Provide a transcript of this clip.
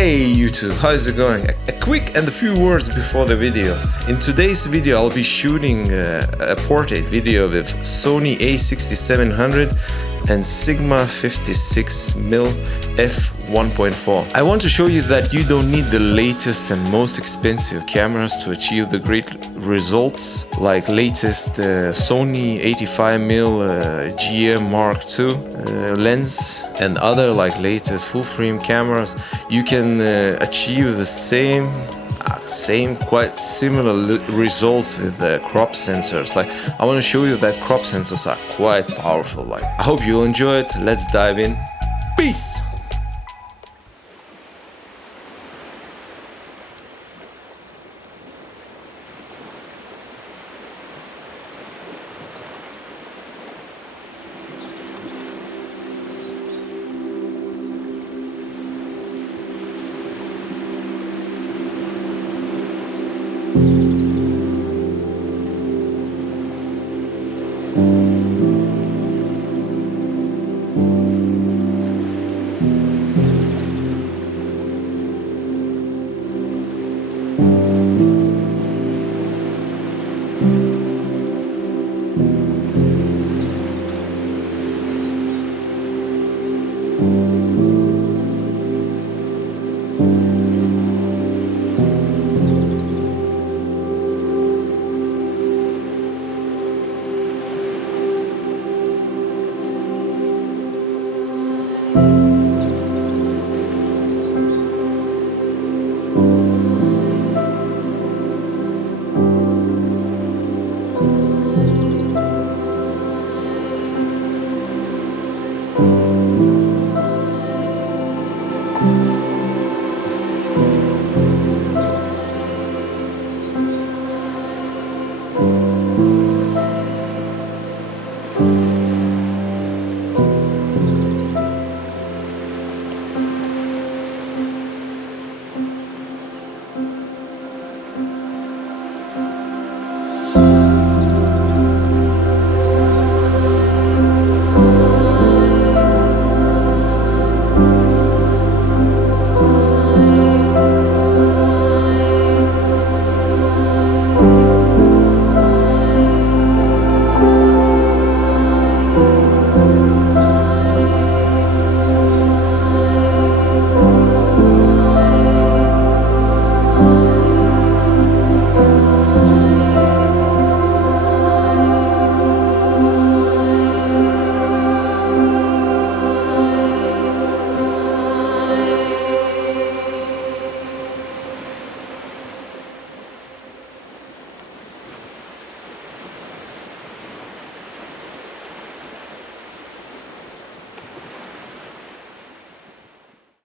Hey YouTube, how's it going? A quick and a few words before the video. In today's video I'll be shooting a portrait video with Sony a6700 and Sigma 56mm f1.4. I want to show you that you don't need the latest and most expensive cameras to achieve the great results like latest Sony 85mm GM Mark II lens and other like latest full frame cameras. You can achieve the same quite similar results with crop sensors. Like I want to show you that crop sensors are quite powerful. Like I hope you enjoy it. Let's dive in. Peace.